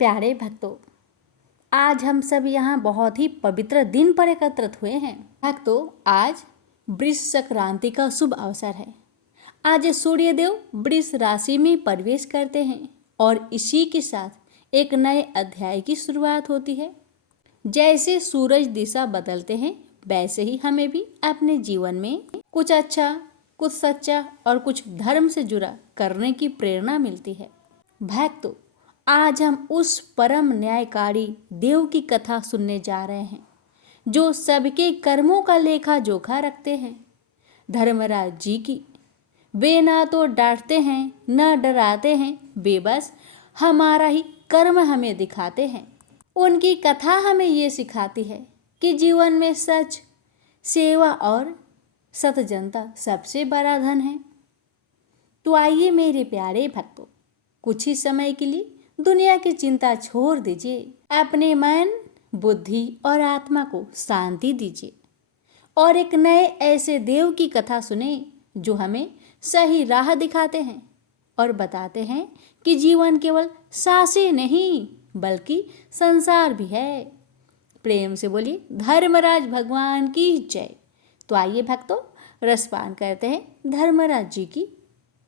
प्यारे भक्तों, आज हम सब यहाँ बहुत ही पवित्र दिन पर एकत्रित हुए हैं। भक्तों, आज वृष संक्रांति का शुभ अवसर है। आज सूर्यदेव वृष राशि में प्रवेश करते हैं और इसी के साथ एक नए अध्याय की शुरुआत होती है। जैसे सूरज दिशा बदलते हैं, वैसे ही हमें भी अपने जीवन में कुछ अच्छा, कुछ सच्चा और कुछ धर्म से जुड़ा करने की प्रेरणा मिलती है। भक्तों, आज हम उस परम न्यायकारी देव की कथा सुनने जा रहे हैं, जो सबके कर्मों का लेखा जोखा रखते हैं। धर्मराज जी की। वे ना तो डांटते हैं, न डराते हैं, वे बस हमारा ही कर्म हमें दिखाते हैं। उनकी कथा हमें ये सिखाती है कि जीवन में सच, सेवा और सत जनता सबसे बड़ा धन है। तो आइए मेरे प्यारे भक्तों, कुछ ही समय के लिए दुनिया की चिंता छोड़ दीजिए, अपने मन, बुद्धि और आत्मा को शांति दीजिए और एक नए ऐसे देव की कथा सुने जो हमें सही राह दिखाते हैं और बताते हैं कि जीवन केवल सांसें नहीं बल्कि संसार भी है। प्रेम से बोलिए धर्मराज भगवान की जय। तो आइए भक्तों, रसपान करते हैं धर्मराज जी की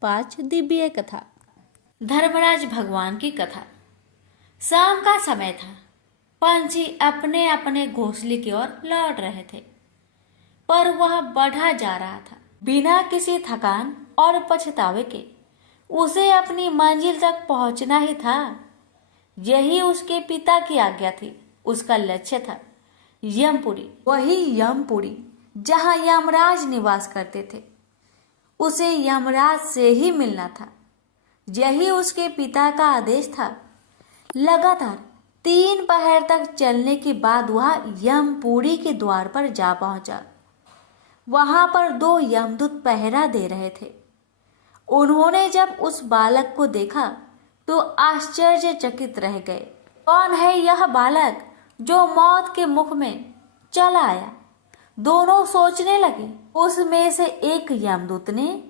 5 दिव्य कथा। धर्मराज भगवान की कथा। शाम का समय था। पंछी अपने अपने घोंसले की ओर लौट रहे थे, पर वह बढ़ा जा रहा था बिना किसी थकान और पछतावे के। उसे अपनी मंजिल तक पहुंचना ही था। यही उसके पिता की आज्ञा थी। उसका लक्ष्य था यमपुरी, वही यमपुरी जहां यमराज निवास करते थे। उसे यमराज से ही मिलना था। यही उसके पिता का आदेश था। लगातार 3 पहर तक चलने के बाद वह यमपुरी के द्वार पर जा पहुंचा। वहां पर 2 यमदूत पहरा दे रहे थे। उन्होंने जब उस बालक को देखा तो आश्चर्यचकित रह गए। कौन है यह बालक जो मौत के मुख में चला आया? दोनों सोचने लगे। उसमें से एक यमदूत ने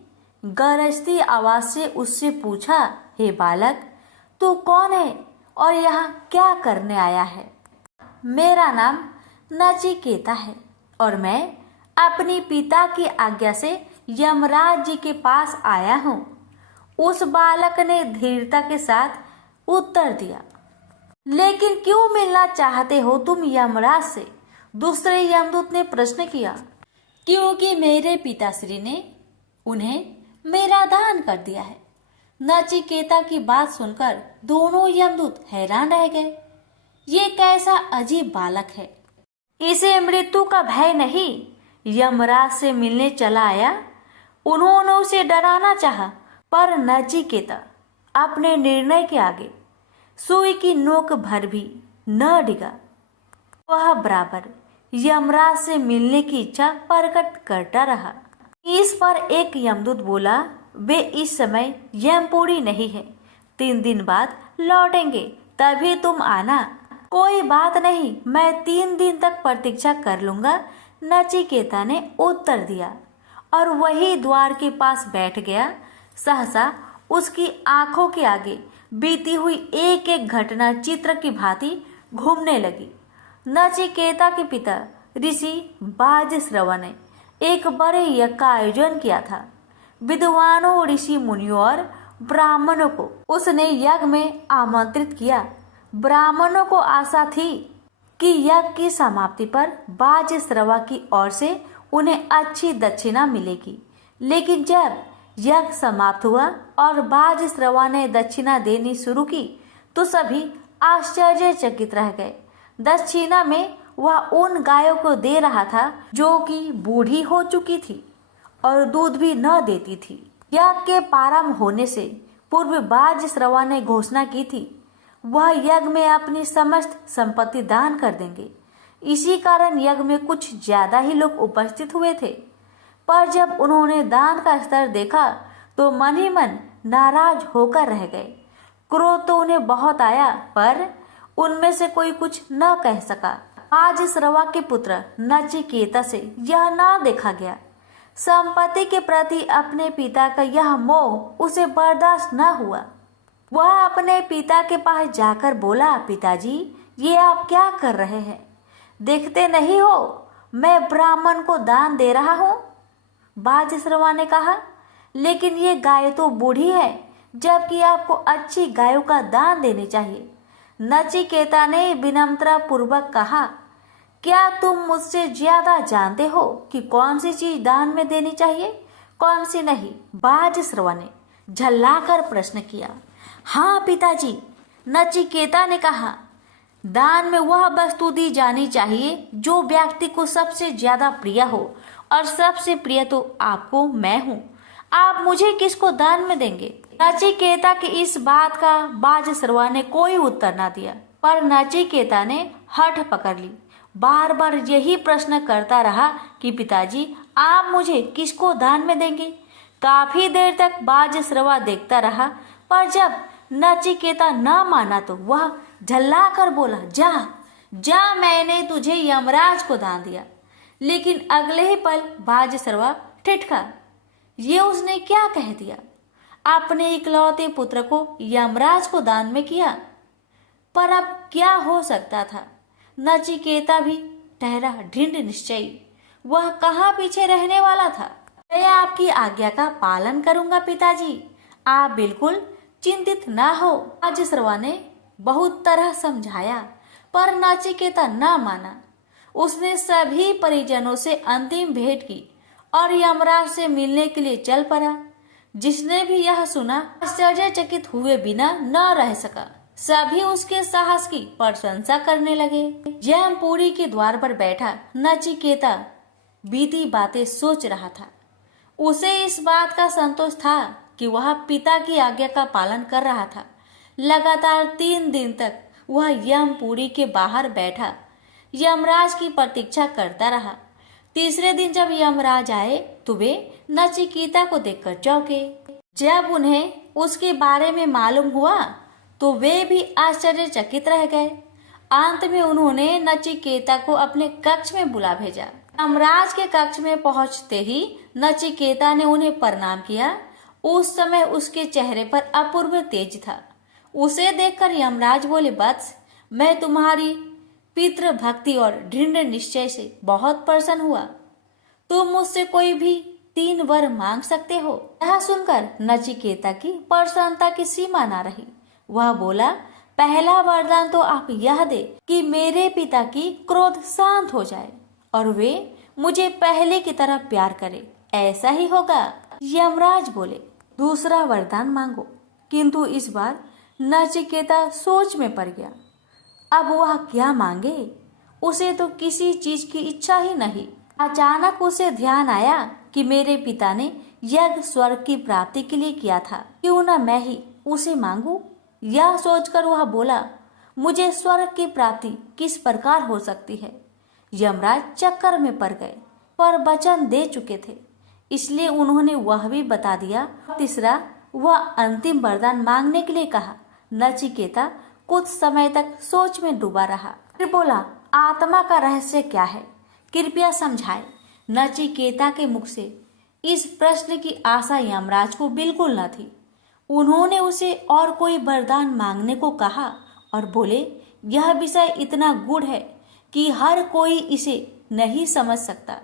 गरजती आवाज से उससे पूछा, हे बालक, तू कौन है और यहाँ क्या करने आया है? मेरा नाम नचिकेता है और मैं अपनी पिता की आज्ञा से यमराज जी के पास आया हूँ। उस बालक ने धीरता के साथ उत्तर दिया। लेकिन क्यों मिलना चाहते हो तुम यमराज से? दूसरे यमदूत ने प्रश्न किया। क्योंकि मेरे पिताश्री ने उन्हें मेरा दान कर दिया है। नचिकेता की बात सुनकर दोनों यमदूत हैरान रह गए। ये कैसा अजीब बालक है? इसे मृत्यु का भय नहीं, यमराज से मिलने चला आया। उन्होंने उसे डराना चाहा, पर नचिकेता अपने निर्णय के आगे सुई की नोक भर भी न डिगा। वह बराबर यमराज से मिलने की इच्छा प्रकट करता रहा। इस पर एक यमदूत बोला, वे इस समय यमपुरी नहीं है, 3 दिन बाद लौटेंगे, तभी तुम आना। कोई बात नहीं, मैं 3 दिन तक प्रतीक्षा कर लूंगा, नचिकेता ने उत्तर दिया और वही द्वार के पास बैठ गया। सहसा उसकी आंखों के आगे बीती हुई एक एक घटना चित्र की भांति घूमने लगी। नचिकेता के पिता ऋषि बाजश्रवा ने एक बड़े यज्ञ का आयोजन किया था। विद्वानों, ऋषि मुनियों और ब्राह्मणों को उसने यज्ञ में आमंत्रित किया। ब्राह्मणों को आशा थी कि यज्ञ की समाप्ति पर बाजश्रवा की ओर से उन्हें अच्छी दक्षिणा मिलेगी। लेकिन जब यज्ञ समाप्त हुआ और बाजश्रवा ने दक्षिणा देनी शुरू की तो सभी आश्चर्यचकित रह गए। दक्षिणा में वह उन गायों को दे रहा था जो कि बूढ़ी हो चुकी थी और दूध भी न देती थी। यज्ञ के प्रारंभ होने से पूर्व बाजश्रवा ने घोषणा की थी वह यज्ञ में अपनी समस्त संपत्ति दान कर देंगे। इसी कारण यज्ञ में कुछ ज्यादा ही लोग उपस्थित हुए थे, पर जब उन्होंने दान का स्तर देखा तो मन ही मन नाराज होकर रह गए। क्रोध तो उन्हें बहुत आया, पर उनमें से कोई कुछ न कह सका। बाजश्रवा के पुत्र नचिकेता से यह ना देखा गया। संपत्ति के प्रति अपने पिता का यह मोह उसे बर्दाश्त न हुआ। वह अपने पिता के पास जाकर बोला, पिताजी ये आप क्या कर रहे हैं? देखते नहीं हो मैं ब्राह्मण को दान दे रहा हूँ। बाजसरवा ने कहा, लेकिन ये गाय तो बूढ़ी है, जबकि आपको अच्छी गायों का दान देनी चाहिए। नचिकेता ने विनम्रता पूर्वक कहा, क्या तुम मुझसे ज्यादा जानते हो कि कौन सी चीज दान में देनी चाहिए, कौन सी नहीं? बाजसरवा ने झल्लाकर प्रश्न किया। हाँ पिताजी, नचिकेता ने कहा, दान में वह वस्तु दी जानी चाहिए जो व्यक्ति को सबसे ज्यादा प्रिय हो, और सबसे प्रिय तो आपको मैं हूँ। आप मुझे किसको दान में देंगे? नचिकेता की इस बात का बाजसरवा ने कोई उत्तर न दिया, पर नचिकेता ने हठ पकड़ ली। बार बार यही प्रश्न करता रहा कि पिताजी आप मुझे किसको दान में देंगे? काफी देर तक बाजसरवा देखता रहा, पर जब नचिकेता न माना तो वह झल्ला कर बोला, जा जा, मैंने तुझे यमराज को दान दिया। लेकिन अगले ही पल बाजसरवा ठिठका। ये उसने क्या कह दिया? अपने इकलौते पुत्र को यमराज को दान में किया। पर अब क्या हो सकता था? नचिकेता भी ठहरा दृढ़ निश्चयी। वह कहाँ पीछे रहने वाला था? मैं आपकी आज्ञा का पालन करूंगा पिताजी, आप बिल्कुल चिंतित ना हो। बाजसरवा ने बहुत तरह समझाया, पर नचिकेता न माना। उसने सभी परिजनों से अंतिम भेंट की और यमराज से मिलने के लिए चल पड़ा। जिसने भी यह सुना आश्चर्यचकित हुए बिना न रह सका। सभी उसके साहस की प्रशंसा करने लगे। यमपुरी के द्वार पर बैठा नचिकेता बीती बातें सोच रहा था। उसे इस बात का संतोष था कि वह पिता की आज्ञा का पालन कर रहा था। लगातार 3 दिन तक वह यमपुरी के बाहर बैठा यमराज की प्रतीक्षा करता रहा। तीसरे दिन जब यमराज आए तो वे नचिकेता को देखकर चौंके। जब उन्हें उसके बारे में मालूम हुआ तो वे भी आश्चर्यचकित रह गए। अंत में उन्होंने नचिकेता को अपने कक्ष में बुला भेजा। यमराज के कक्ष में पहुंचते ही नचिकेता ने उन्हें प्रणाम किया। उस समय उसके चेहरे पर अपूर्व तेज था। उसे देखकर यमराज बोले, वत्स, मैं तुम्हारी पितृ भक्ति और दृढ़ निश्चय से बहुत प्रसन्न हुआ। तुम मुझसे कोई भी 3 वर मांग सकते हो। यह सुनकर नचिकेता की प्रसन्नता की सीमा न रही। वह बोला, पहला वरदान तो आप यह दे कि मेरे पिता की क्रोध शांत हो जाए और वे मुझे पहले की तरह प्यार करे। ऐसा ही होगा। यमराज बोले, दूसरा वरदान मांगो। किंतु इस बार नचिकेता सोच में पड़ गया। अब वह क्या मांगे? उसे तो किसी चीज की इच्छा ही नहीं। अचानक उसे ध्यान आया कि मेरे पिता ने यज्ञ स्वर्ग की प्राप्ति के लिए किया था, क्यों न मैं ही उसे मांगू। यह सोचकर वह बोला, मुझे स्वर्ग की प्राप्ति किस प्रकार हो सकती है? यमराज चक्कर में पड़ गए, पर वचन दे चुके थे, इसलिए उन्होंने वह भी बता दिया। तीसरा वह अंतिम वरदान मांगने के लिए कहा। नचिकेता कुछ समय तक सोच में डूबा रहा, फिर बोला, आत्मा का रहस्य क्या है, कृपया समझाए। नचिकेता के मुख से इस प्रश्न की आशा यमराज को बिल्कुल न थी। उन्होंने उसे और कोई वरदान मांगने को कहा और बोले, यह विषय इतना गूढ़ है कि हर कोई इसे नहीं समझ सकता।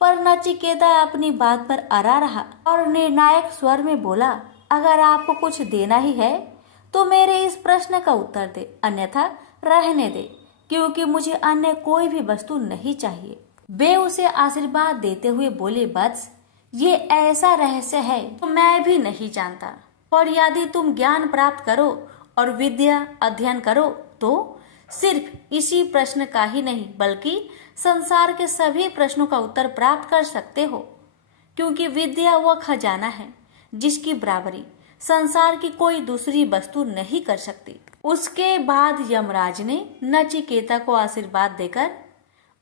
पर नचिकेता अपनी बात पर अड़ा रहा और निर्णायक स्वर में बोला, अगर आपको कुछ देना ही है तो मेरे इस प्रश्न का उत्तर दे, अन्यथा रहने दे, क्योंकि मुझे अन्य कोई भी वस्तु नहीं चाहिए। वे उसे आशीर्वाद देते हुए बोले, वत्स, ये ऐसा रहस्य है तो मैं भी नहीं जानता, और यदि तुम ज्ञान प्राप्त करो और विद्या अध्ययन करो तो सिर्फ इसी प्रश्न का ही नहीं बल्कि संसार के सभी प्रश्नों का उत्तर प्राप्त कर सकते हो, क्योंकि विद्या वह खजाना है जिसकी बराबरी संसार की कोई दूसरी वस्तु नहीं कर सकती। उसके बाद यमराज ने नचिकेता को आशीर्वाद देकर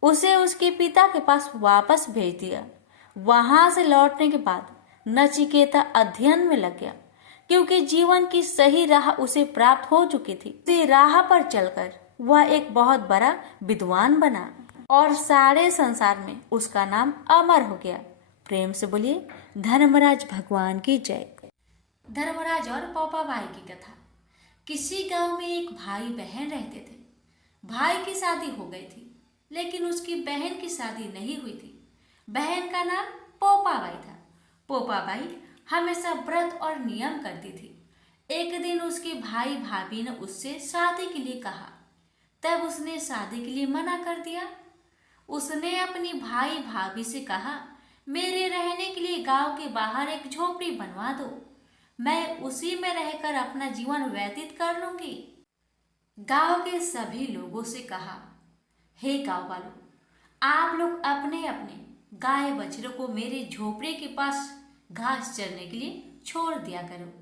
उसे उसके पिता के पास वापस भेज दिया। वहां से लौटने के बाद नचिकेता अध्ययन में लग गया, क्योंकि जीवन की सही राह उसे प्राप्त हो चुकी थी। उसी राह पर चलकर वह एक बहुत बड़ा विद्वान बना और सारे संसार में उसका नाम अमर हो गया। प्रेम से बोलिए धर्मराज भगवान की जय। धर्मराज और पापाबाई की कथा। किसी गांव में एक भाई बहन रहते थे। भाई की शादी हो गई थी, लेकिन उसकी बहन की शादी नहीं हुई थी। बहन का नाम पोपाबाई था। पोपाबाई हमेशा व्रत और नियम करती थी। एक दिन उसके भाई भाभी ने उससे शादी के लिए कहा, तब उसने शादी के लिए मना कर दिया। उसने अपनी भाई भाभी से कहा, मेरे रहने के लिए गांव के बाहर एक झोपड़ी बनवा दो, मैं उसी में रहकर अपना जीवन व्यतीत कर लूंगी। गांव के सभी लोगों से कहा, हे गांव वालों, आप लोग अपने अपने गाय बछड़ों को मेरे झोपड़े के पास घास चरने के लिए छोड़ दिया करो।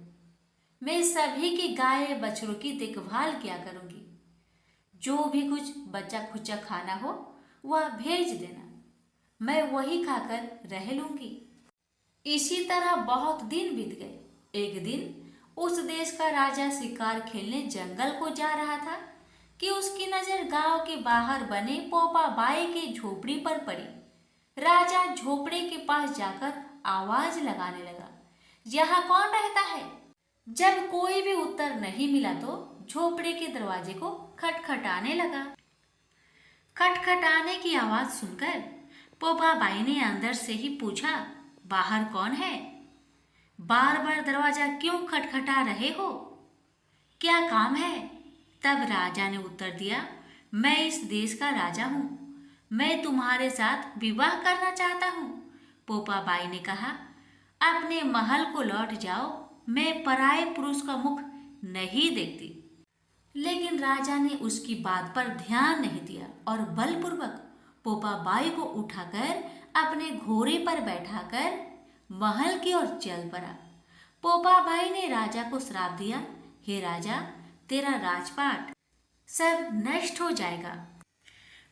मैं सभी की गाय बछड़ों की देखभाल किया करूंगी। जो भी कुछ बचा खुचा खाना हो वह भेज देना, मैं वही खाकर रह लूंगी। इसी तरह बहुत दिन बीत गए। एक दिन उस देश का राजा शिकार खेलने जंगल को जा रहा था कि उसकी नजर गांव के बाहर बने पोपाबाई के झोपड़ी पर पड़ी। राजा झोपड़े के पास जाकर आवाज लगाने लगा, यहाँ कौन रहता है? जब कोई भी उत्तर नहीं मिला तो झोपड़े के दरवाजे को खटखटाने लगा। खटखटाने की आवाज सुनकर पोपाबाई ने अंदर से ही पूछा, बाहर कौन है? बार बार दरवाजा क्यों खटखटा रहे हो? क्या काम है? तब राजा ने उत्तर दिया, मैं इस देश का राजा हूँ, मैं तुम्हारे साथ विवाह करना चाहता हूँ। पोपाबाई ने कहा, अपने महल को लौट जाओ, मैं पराये पुरुष का मुख नहीं देखती। लेकिन राजा ने उसकी बात पर ध्यान नहीं दिया और बलपूर्वक पोपाबाई को उठाकर अपने घोड़े पर बैठाकर महल की ओर चल पड़ा। पोपाबाई ने राजा को श्राप दिया, हे राजा, तेरा राजपाट सब नष्ट हो जाएगा।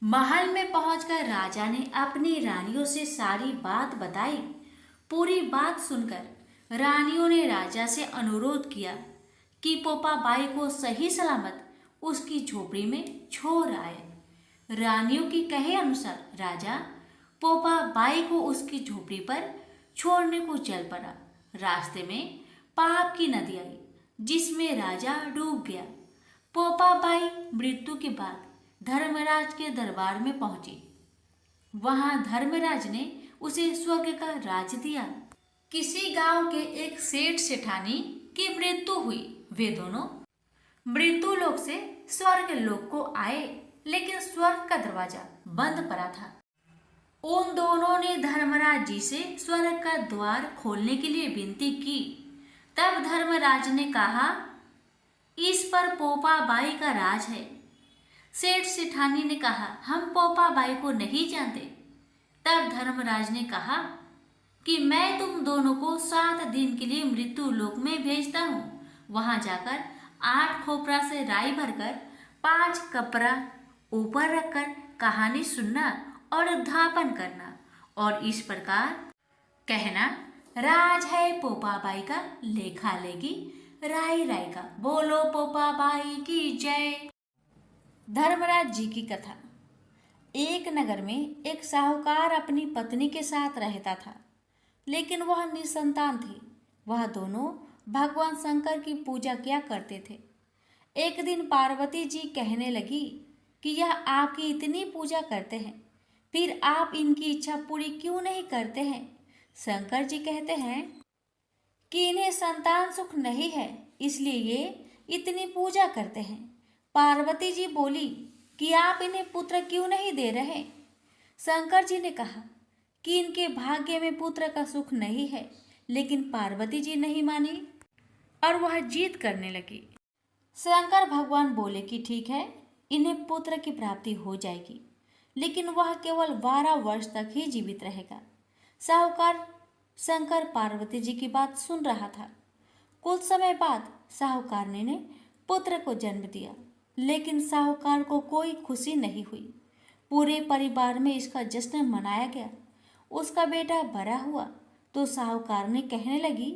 महल में पहुंचकर राजा ने अपनी रानियों से सारी बात बताई। पूरी बात सुनकर रानियों ने राजा से अनुरोध किया कि पोपाबाई को सही सलामत उसकी झोपड़ी में छोड़ आए। रानियों के कहे अनुसार राजा पोपाबाई को उसकी झोपड़ी पर छोड़ने को चल पड़ा। रास्ते में पाप की नदी आई, जिसमें राजा डूब गया। पोपाबाई मृत्यु के बाद धर्मराज के दरबार में पहुंची। वहां धर्मराज ने उसे स्वर्ग का राज दिया। किसी गांव के एक सेठ सेठानी की मृत्यु हुई। वे दोनों मृत्यु लोक से स्वर्ग लोक को आए, लेकिन स्वर्ग का दरवाजा बंद पड़ा था। उन दोनों ने धर्मराज जी से स्वर्ग का द्वार खोलने के लिए विनती की। तब धर्मराज ने कहा, इस पर पोपाबाई का राज है। सेठ सेठानी ने कहा, हम पोपाबाई को नहीं जानते। तब धर्मराज ने कहा कि मैं तुम दोनों को 7 दिन के लिए मृत्यु लोक में भेजता हूँ। वहां जाकर 8 खोपरा से राई भरकर 5 कपड़ा ऊपर रखकर कहानी सुनना और अध्यापन करना, और इस प्रकार कहना, राज है पोपाबाई का, लेखा लेगी राई राई का, बोलो पोपाबाई की जय। धर्मराज जी की कथा। एक नगर में एक साहूकार अपनी पत्नी के साथ रहता था, लेकिन वह निसंतान थी। वह दोनों भगवान शंकर की पूजा किया करते थे। एक दिन पार्वती जी कहने लगी कि यह आपकी इतनी पूजा करते हैं, फिर आप इनकी इच्छा पूरी क्यों नहीं करते हैं? शंकर जी कहते हैं कि इन्हें संतान सुख नहीं है, इसलिए ये इतनी पूजा करते हैं। पार्वती जी बोली कि आप इन्हें पुत्र क्यों नहीं दे रहे? शंकर जी ने कहा कि इनके भाग्य में पुत्र का सुख नहीं है, लेकिन पार्वती जी नहीं मानी और वह जीत करने लगी। शंकर भगवान बोले कि ठीक है, इन्हें पुत्र की प्राप्ति हो जाएगी, लेकिन वह केवल 12 वर्ष तक ही जीवित रहेगा। साहूकार शंकर पार्वती जी की बात सुन रहा था। कुछ समय बाद साहूकार ने पुत्र को जन्म दिया, लेकिन साहूकार को कोई खुशी नहीं हुई। पूरे परिवार में इसका जश्न मनाया गया। उसका बेटा बड़ा हुआ तो साहूकार ने कहने लगी,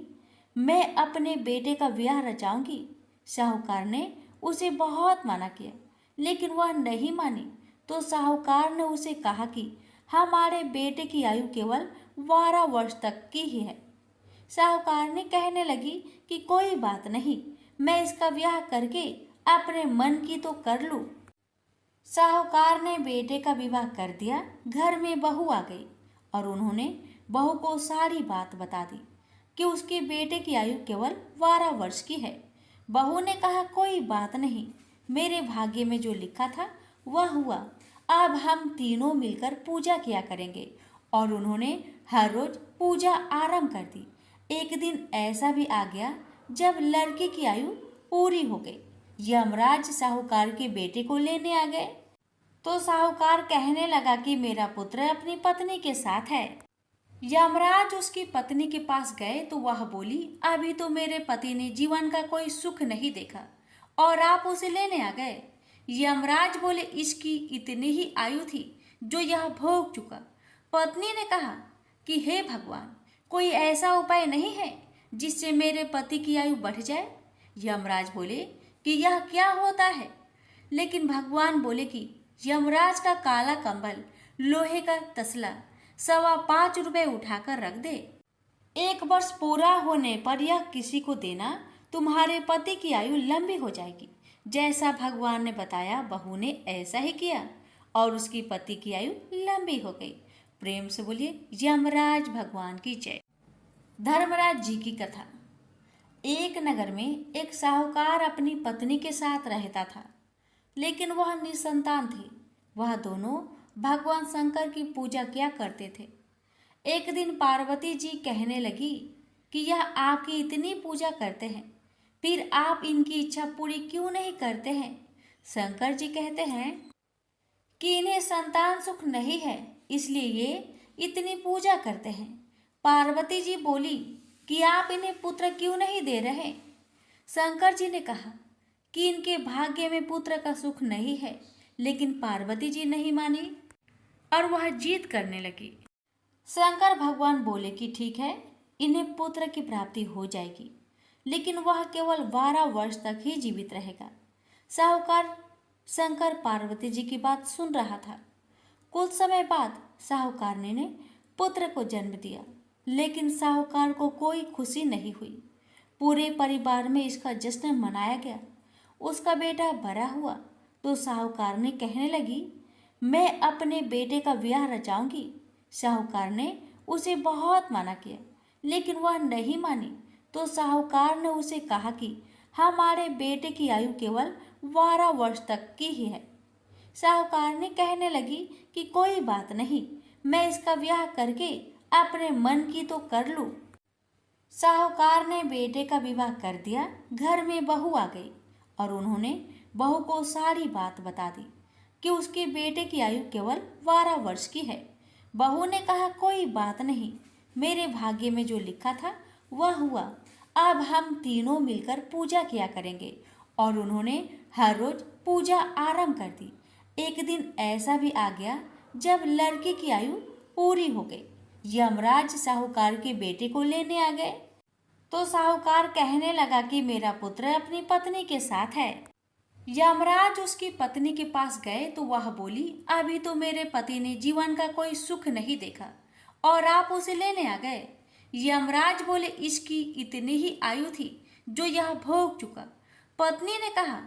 मैं अपने बेटे का ब्याह रचाऊंगी। साहूकार ने उसे बहुत मना किया, लेकिन वह नहीं मानी। तो साहूकार ने उसे कहा कि हमारे बेटे की आयु केवल 12 वर्ष तक की ही है। साहूकार ने कहने लगी कि कोई बात नहीं, मैं इसका ब्याह करके अपने मन की तो कर लूं। साहूकार ने बेटे का विवाह कर दिया। घर में बहू आ गई और उन्होंने बहू को सारी बात बता दी कि उसके बेटे की आयु केवल 12 वर्ष की है। बहू ने कहा, कोई बात नहीं, मेरे भाग्य में जो लिखा था वह हुआ। अब हम तीनों मिलकर पूजा किया करेंगे। और उन्होंने हर रोज पूजा आरंभ कर दी। एक दिन ऐसा भी आ गया जब लड़के की आयु पूरी हो गई। यमराज साहूकार के बेटे को लेने आ गए तो साहूकार कहने लगा कि मेरा पुत्र अपनी पत्नी के साथ है। यमराज उसकी पत्नी के पास गए तो वह बोली, अभी तो मेरे पति ने जीवन का कोई सुख नहीं देखा और आप उसे लेने आ गए। यमराज बोले, इसकी इतनी ही आयु थी जो यह भोग चुका। पत्नी ने कहा कि हे भगवान, कोई ऐसा उपाय नहीं है जिससे मेरे पति की आयु बढ़ जाए। यमराज बोले कि यह क्या होता है। लेकिन भगवान बोले कि यमराज का काला कंबल, लोहे का तसला 5.25 रुपये उठाकर रख दे। 1 वर्ष पूरा होने पर यह किसी को देना, तुम्हारे पति की आयु लंबी हो जाएगी। जैसा भगवान ने बताया बहू ने ऐसा ही किया और उसकी पति की आयु लंबी हो गई। प्रेम से बोलिए यमराज भगवान की जय। धर्मराज जी की कथा। एक नगर में एक साहूकार अपनी पत्नी के साथ रहता था, लेकिन वह निसंतान थी। वह दोनों भगवान शंकर की पूजा किया करते थे। एक दिन पार्वती जी कहने लगी कि यह आपकी इतनी पूजा करते हैं, फिर आप इनकी इच्छा पूरी क्यों नहीं करते हैं। शंकर जी कहते हैं कि इन्हें संतान सुख नहीं है, इसलिए ये इतनी पूजा करते हैं। पार्वती जी बोली कि आप इन्हें पुत्र क्यों नहीं दे रहे। शंकर जी ने कहा कि इनके भाग्य में पुत्र का सुख नहीं है, लेकिन पार्वती जी नहीं मानी और वह जीत करने लगी। शंकर भगवान बोले कि ठीक है, इन्हें पुत्र की प्राप्ति हो जाएगी, लेकिन वह केवल 12 वर्ष तक ही जीवित रहेगा। साहूकार शंकर पार्वती जी की बात सुन रहा था। कुछ समय बाद साहूकार ने पुत्र को जन्म दिया, लेकिन साहूकार को कोई खुशी नहीं हुई। पूरे परिवार में इसका जश्न मनाया गया। उसका बेटा बड़ा हुआ तो साहूकार ने कहने लगी, मैं अपने बेटे का ब्याह रचाऊंगी। साहूकार ने उसे बहुत मना किया, लेकिन वह नहीं मानी। तो साहूकार ने उसे कहा कि हमारे बेटे की आयु केवल 12 वर्ष तक की ही है। साहूकार ने कहने लगी कि कोई बात नहीं, मैं इसका ब्याह करके अपने मन की तो कर लूं। साहूकार ने बेटे का विवाह कर दिया। घर में बहू आ गई और उन्होंने बहू को सारी बात बता दी कि उसके बेटे की आयु केवल 12 वर्ष की है। बहू ने कहा, कोई बात नहीं, मेरे भाग्य में जो लिखा था वह हुआ। अब हम तीनों मिलकर पूजा किया करेंगे। और उन्होंने हर रोज पूजा आरंभ कर दी। एक दिन ऐसा भी आ गया जब लड़के की आयु पूरी हो गई। यमराज साहूकार के बेटे को लेने आ गए तो साहूकार कहने लगा कि मेरा पुत्र अपनी पत्नी के साथ है। यमराज उसकी पत्नी के पास गए तो वह बोली, अभी तो मेरे पति ने जीवन का कोई सुख नहीं देखा और आप उसे लेने आ गए। यमराज बोले, इसकी इतनी ही आयु थी जो यह भोग चुका। पत्नी ने कहा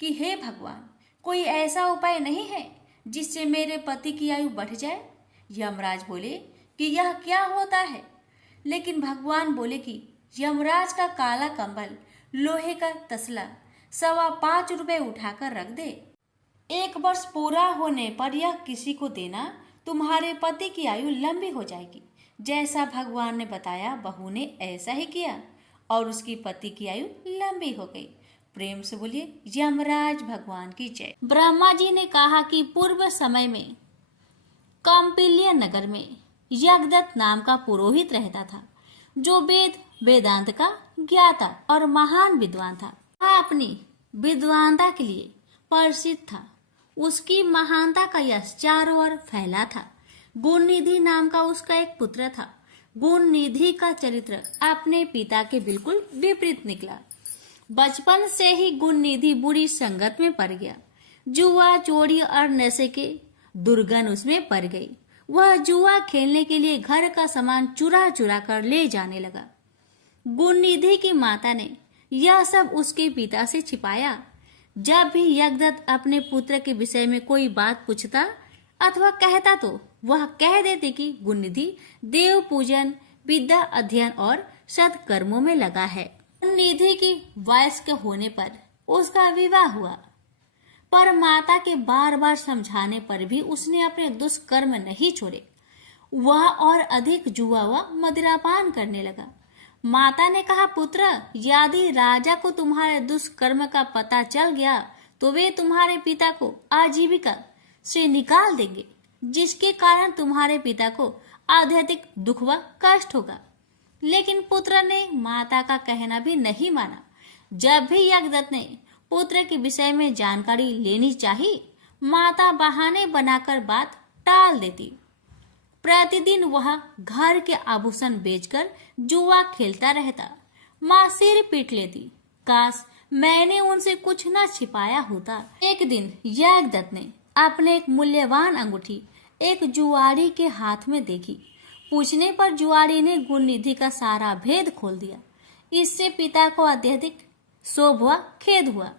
कि हे भगवान, कोई ऐसा उपाय नहीं है जिससे मेरे पति की आयु बढ़ जाए। यमराज बोले कि यह क्या होता है। लेकिन भगवान बोले कि यमराज का काला कंबल, लोहे का तसला 5.25 रुपये उठाकर रख दे। 1 वर्ष पूरा होने पर यह किसी को देना, तुम्हारे पति की आयु लंबी हो जाएगी। जैसा भगवान ने बताया बहू ने ऐसा ही किया और उसकी पति की आयु लंबी हो गई। प्रेम से बोलिए यमराज भगवान की जय। ब्रह्मा जी ने कहा कि पूर्व समय में कौंपिल्य नगर में यज्ञदत्त नाम का पुरोहित रहता था, जो वेदांत का ज्ञाता और महान विद्वान था। वह अपनी विद्वानता के लिए प्रसिद्ध था। उसकी महानता का यश चारों ओर फैला था। गुणनिधि नाम का उसका एक पुत्र था। गुणनिधि का चरित्र अपने पिता के बिल्कुल विपरीत निकला। बचपन से ही गुणनिधि बुरी संगत में पड़ गया। जुआ, चोरी और नशे के दुर्गंध उसमें पड़ गई। वह जुआ खेलने के लिए घर का सामान चुरा चुरा कर ले जाने लगा। गुणनिधि की माता ने यह सब उसके पिता से छिपाया। जब भी यज्ञदत्त अपने पुत्र के विषय में कोई बात पूछता अथवा कहता तो वह कह देते कि गुणनिधि देव पूजन, विद्या अध्ययन और सत्कर्मों में लगा है। गुणनिधि की वयस्क होने पर उसका विवाह हुआ, पर माता के बार बार समझाने पर भी उसने अपने दुष्कर्म नहीं छोड़े। वह और अधिक जुआ व मदिरापान करने लगा। माता ने कहा, पुत्र, यदि राजा को तुम्हारे दुष्कर्म का पता चल गया तो वे तुम्हारे पिता को आजीविका से निकाल देंगे, जिसके कारण तुम्हारे पिता को अत्यधिक दुख व कष्ट होगा। लेकिन पुत्र ने माता का कहना भी नहीं माना। जब भी यज्ञदत्त ने पुत्र के विषय में जानकारी लेनी चाहिए, माता बहाने बनाकर बात टाल देती। प्रतिदिन वह घर के आभूषण बेचकर जुआ खेलता रहता। माँ सिर पीट लेती। काश मैंने उनसे कुछ न छिपाया होता। एक दिन यज्ञदत्त ने अपने एक मूल्यवान अंगूठी एक जुआरी के हाथ में देखी। पूछने पर जुआरी ने गुणनिधि का सारा भेद खोल दिया। इससे पिता को अत्यधिक शोभ व खेद हुआ।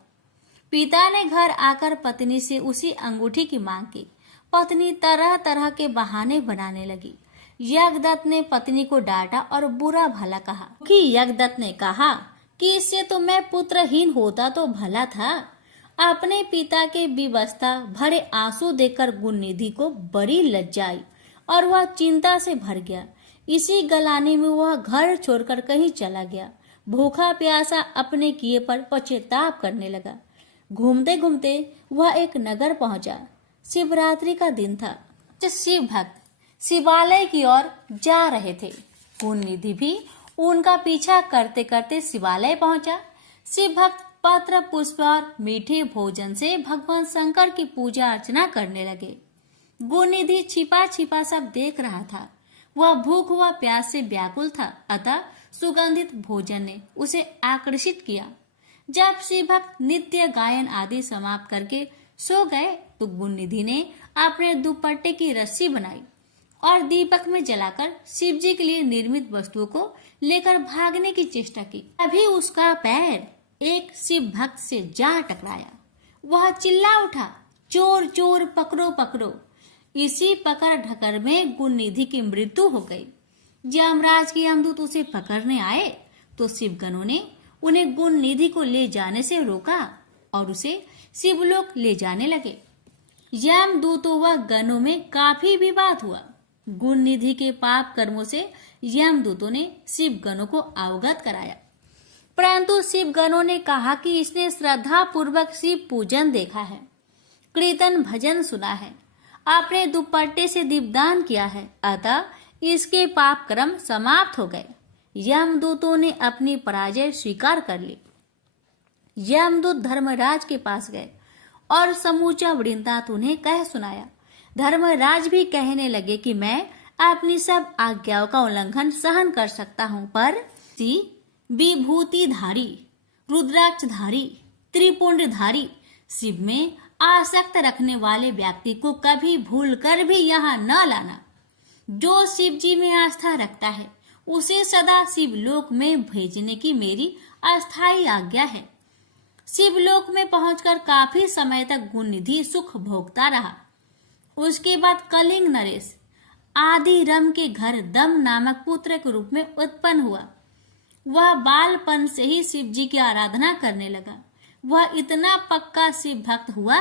पिता ने घर आकर पत्नी से उसी अंगूठी की मांग की। पत्नी तरह तरह के बहाने बनाने लगी। यज्ञदत्त ने पत्नी को डांटा और बुरा भला कहा कि यज्ञदत्त ने कहा कि इससे तो मैं पुत्रहीन होता तो भला था। अपने पिता के विवशता भरे आंसू देखकर गुणनिधि को बड़ी लज्जा आई और वह चिंता से भर गया। इसी गलाने में वह घर छोड़कर कहीं चला गया। भूखा प्यासा अपने किए पर पश्चाताप करने लगा। घूमते घूमते वह एक नगर पहुंचा। शिवरात्रि का दिन था। शिव भक्त शिवालय की ओर जा रहे थे। गुणनिधि भी उनका पीछा करते करते शिवालय पहुंचा। शिव भक्त पत्र, पुष्प और मीठे भोजन से भगवान शंकर की पूजा अर्चना करने लगे। गुणनिधि छिपा छिपा सब देख रहा था। वह भूख व प्यास से व्याकुल था, अतः सुगंधित भोजन ने उसे आकर्षित किया। जब शिव भक्त नित्य गायन आदि समाप्त करके सो गए तो गुणनिधि ने अपने दुपट्टे की रस्सी बनाई और दीपक में जलाकर शिव जी के लिए निर्मित वस्तुओं को लेकर भागने की चेष्टा की। अभी उसका पैर एक शिव भक्त से जा टकराया। वह चिल्ला उठा, चोर चोर, पकड़ो पकड़ो। इसी पकड़ ढकर में गुणनिधि की मृत्यु हो गई। यमराज के यमदूत उसे पकड़ने आए तो शिवगणों ने उन्हें गुणनिधि को ले जाने से रोका और उसे शिवलोक ले जाने लगे। यमदूतों व गणों में काफी विवाद हुआ। गुणनिधि के पाप कर्मों से यमदूतों ने शिवगणों को अवगत कराया, परंतु शिवगणों ने कहा कि इसने श्रद्धा पूर्वक शिव पूजन देखा है, कीर्तन भजन सुना है, अपने दुपट्टे से दीपदान किया है, अतः इसके पाप कर्म समाप्त हो गए। यमदूतों ने अपनी पराजय स्वीकार कर ली। यमदूत धर्मराज के पास गए और समूचा वृत्तांत उन्हें कह सुनाया। धर्मराज भी कहने लगे कि मैं अपनी सब आज्ञाओं का उल्लंघन सहन कर सकता हूँ, पर विभूतिधारी, रुद्राक्षधारी, त्रिपुंडधारी शिव में आसक्त रखने वाले व्यक्ति को कभी भूल कर भी यहाँ न लाना। जो शिव जी में आस्था रखता है उसे सदा शिवलोक में भेजने की मेरी अस्थायी आज्ञा है। शिवलोक में पहुंचकर काफी समय तक गुणनिधि सुख भोगता रहा। उसके बाद कलिंग नरेश आदि रम के घर दम नामक पुत्र के रूप में उत्पन्न हुआ। वह बालपन से ही शिव जी की आराधना करने लगा। वह इतना पक्का शिव भक्त हुआ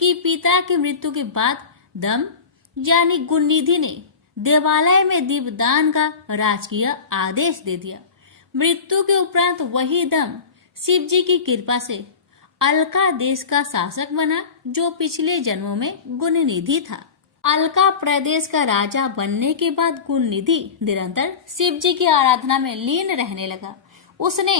कि पिता की मृत्यु के बाद दम यानी गुणनिधि ने देवालय में दीपदान का राजकीय आदेश दे दिया। मृत्यु के उपरांत वही दम शिव जी की कृपा से अलका देश का शासक बना, जो पिछले जन्मों में गुणनिधि था। अलका प्रदेश का राजा बनने के बाद गुणनिधि निरंतर शिव जी की आराधना में लीन रहने लगा। उसने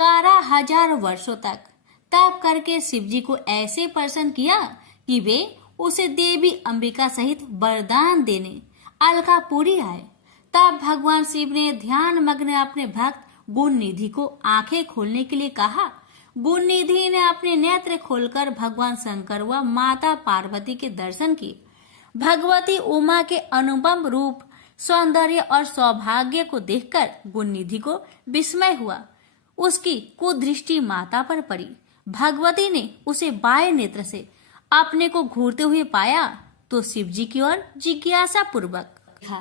12,000 वर्षों तक तप करके शिव जी को ऐसे प्रसन्न किया कि वे उसे देवी अंबिका सहित वरदान देने अलकापुरी आए। तब भगवान शिव ने ध्यान मग्न अपने भक्त गुणनिधि को आंखें खोलने के लिए कहा। गुणनिधि ने अपने नेत्र खोलकर भगवान शंकर व माता पार्वती के दर्शन किए। भगवती उमा के अनुपम रूप, सौंदर्य और सौभाग्य को देखकर गुणनिधि को विस्मय हुआ। उसकी कुदृष्टि माता पर पड़ी। भगवती ने उसे बाएं नेत्र से अपने को घूरते हुए पाया तो शिव जी की ओर जिज्ञासा पूर्वक देखा,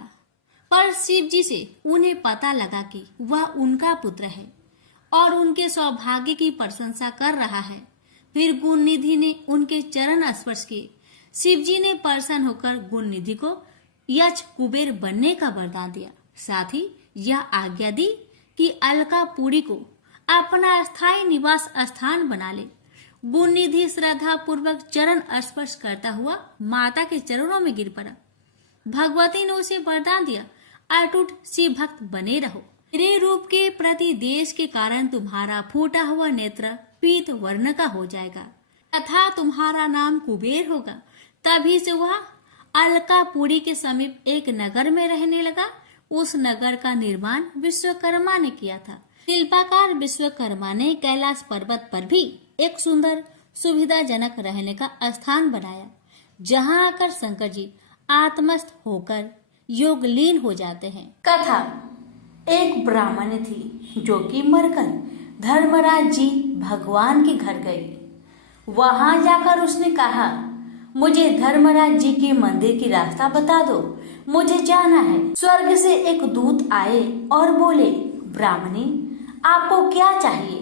पर शिव जी से उन्हें पता लगा कि वह उनका पुत्र है और उनके सौभाग्य की प्रशंसा कर रहा है। फिर गुण निधि ने उनके चरण स्पर्श किए। शिव जी ने प्रसन्न होकर गुण निधि को यक्ष कुबेर बनने का वरदान दिया। साथ ही यह आज्ञा दी कि अलकापुरी को अपना स्थायी निवास स्थान बना ले। गुण निधि श्रद्धा पूर्वक चरण स्पर्श करता हुआ माता के चरणों में गिर पड़ा। भगवती ने उसे वरदान दिया, अटूट शिव भक्त बने रहो। मेरे रूप के प्रति देश के कारण तुम्हारा फूटा हुआ नेत्र पीत वर्ण का हो जाएगा तथा तुम्हारा नाम कुबेर होगा। तभी से वह अलकापुरी के समीप एक नगर में रहने लगा। उस नगर का निर्माण विश्वकर्मा ने किया था। शिल्पकार विश्वकर्मा ने कैलाश पर्वत पर भी एक सुंदर सुविधाजनक रहने का स्थान बनाया, जहां आकर शंकर जी आत्मस्थ होकर योगलीन हो जाते हैं। कथा। एक ब्राह्मण थी जो कि मरकर धर्मराज जी भगवान के घर गई। वहां जाकर उसने कहा, मुझे धर्मराज जी के मंदिर की रास्ता बता दो, मुझे जाना है। स्वर्ग से एक दूत आए और बोले, ब्राह्मणी आपको क्या चाहिए?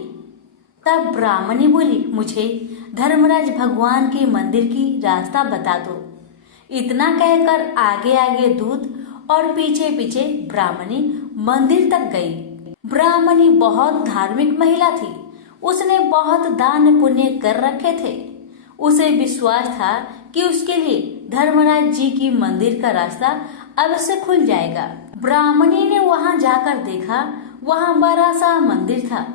तब ब्राह्मणी बोली, मुझे धर्मराज भगवान के मंदिर की रास्ता बता दो। इतना कहकर आगे आगे दूत और पीछे पीछे ब्राह्मणी मंदिर तक गई। ब्राह्मणी बहुत धार्मिक महिला थी। उसने बहुत दान पुण्य कर रखे थे। उसे विश्वास था कि उसके लिए धर्मराज जी की मंदिर का रास्ता अवश्य खुल जाएगा। ब्राह्मणी ने वहां जाकर देखा, वहां बड़ा सा मंदिर था।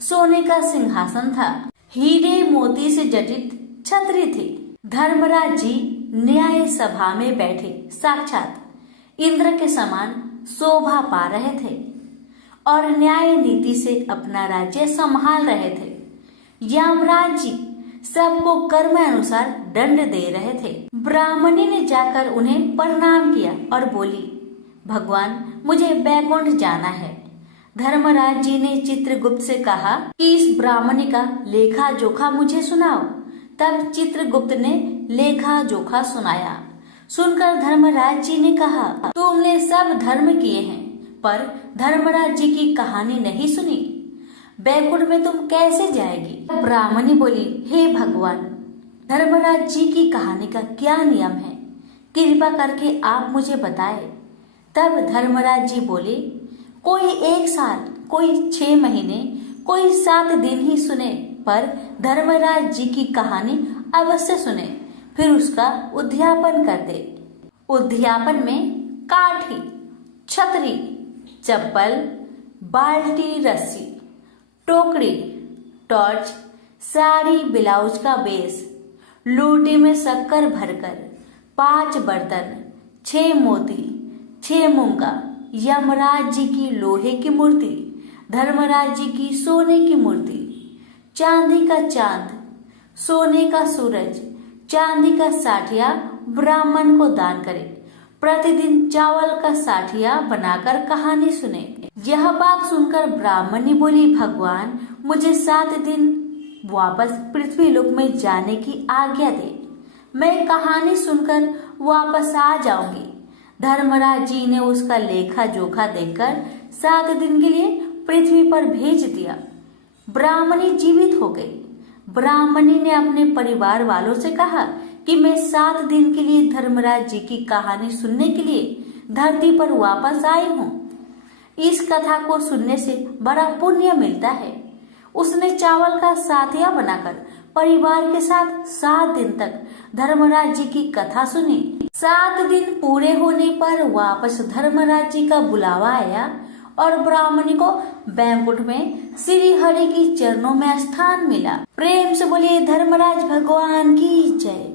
सोने का सिंहासन था। हीरे मोती से जटित छतरी थी। धर्मराज जी न्याय सभा में बैठे साक्षात इंद्र के समान शोभा पा रहे थे और न्याय नीति से अपना राज्य संभाल रहे थे। यमराज जी सबको कर्म अनुसार दंड दे रहे थे। ब्राह्मणी ने जाकर उन्हें प्रणाम किया और बोली, भगवान मुझे बैकुंठ जाना है। धर्मराज जी ने चित्रगुप्त से कहा कि इस ब्राह्मणी का लेखा जोखा मुझे सुनाओ। तब चित्रगुप्त ने लेखा जोखा सुनाया। सुनकर धर्मराज जी ने कहा, तुमने सब धर्म किए हैं पर धर्मराज जी की कहानी नहीं सुनी। बैकुंठ में तुम कैसे जाएगी? ब्राह्मणी बोली, हे भगवान, धर्मराज जी की कहानी का क्या नियम है? कृपा करके आप मुझे बताए। तब धर्मराज जी बोले, कोई 1 साल, कोई 6 महीने, कोई 7 दिन ही सुने, पर धर्मराज जी की कहानी अवश्य सुने, फिर उसका उद्यापन कर दे। उद्यापन में काठी, छतरी, चप्पल, बाल्टी, रस्सी, टोकरी, टॉर्च, साड़ी, ब्लाउज का बेस, लूटी में शक्कर भरकर, 5 बर्तन, 6 मोती, 6 मूंगा, यमराज जी की लोहे की मूर्ति, धर्मराज जी की सोने की मूर्ति, चांदी का चांद, सोने का सूरज, चांदी का साठिया ब्राह्मण को दान करे। प्रतिदिन चावल का साठिया बनाकर कहानी सुने। यह बात सुनकर ब्राह्मणी बोली, भगवान मुझे 7 दिन वापस पृथ्वी लोक में जाने की आज्ञा दे। मैं कहानी सुनकर वापस आ जाऊंगी। धर्मराज जी ने उसका लेखा जोखा देकर 7 दिन के लिए पृथ्वी पर भेज दिया। ब्राह्मणी जीवित हो गई। ब्राह्मणी ने अपने परिवार वालों से कहा कि मैं 7 दिन के लिए धर्मराज जी की कहानी सुनने के लिए धरती पर वापस आई हूँ। इस कथा को सुनने से बड़ा पुण्य मिलता है। उसने चावल का साथिया बनाकर परिवार के साथ 7 दिन तक धर्मराज जी की कथा सुनी। 7 दिन पूरे होने पर वापस धर्मराज जी का बुलावा आया और ब्राह्मणी को बैकुंठ में श्री हरि की चरणों में स्थान मिला। प्रेम से बोलिए धर्मराज भगवान की जय।